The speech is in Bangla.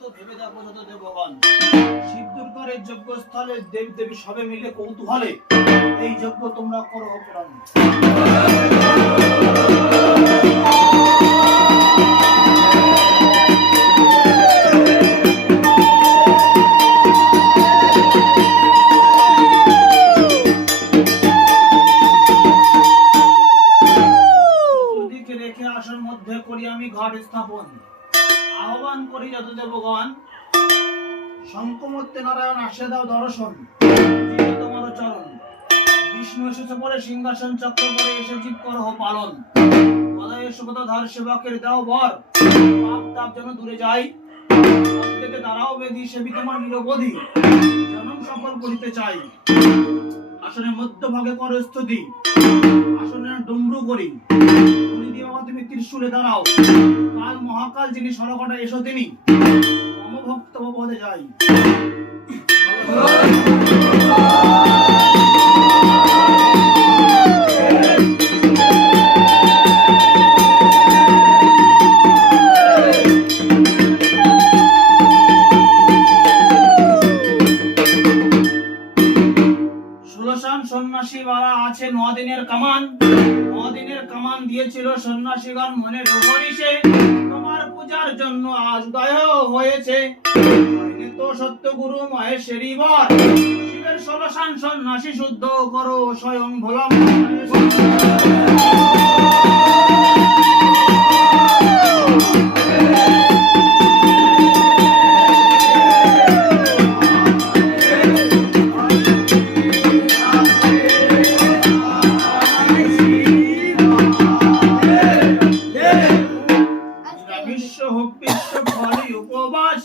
তো ভেবে দেখো যত দেবগণ শিবদুর্গার যজ্ঞস্থলে দেব দেবী সবে মিলে কৌতূহলে এই যজ্ঞ তোমরা করো পুরাণ। চতুর্দিকে রেখে আসন মধ্যে করি আমি ঘট স্থাপন। আহ্বান করি যত দেবগণ শঙ্কমত্তে নারায়ণ আসে দাও দর্শন। তোমার চরণ বিষ্ণু এসেছে পরে সিংহাসন চক্র করে এসে জীব করহ পালন। গদায় সুগতধর সেবকের দাও বর পাপ তাপ যেন দূরে যায়। প্রত্যেকে দাঁড়াও বেদি সেবি তোমার নিরবধি জনম সফল করিতে চাই। আসনের মধ্যভাগে করো স্তুতি আসনের ডুমরু করি বাবা তুমি ত্রিশূলে দাঁড়াও। কাল মহাকাল যিনি সরকটা এসো তিনি মম ভক্ত পদে যাই। সন্ন্যাসী বারা আছে 9 দিনের কামান। 9 দিনের কামান দিয়েছিল সন্ন্যাসীগণ মনে রঘরিসে তোমার পূজার জন্য আজ উদয় হয়েছে। তো সত্য গুরু মহেশেরই বর শিবের 16 সন্ন্যাসী শুদ্ধ করো স্বয়ং ভোলা। উপবাস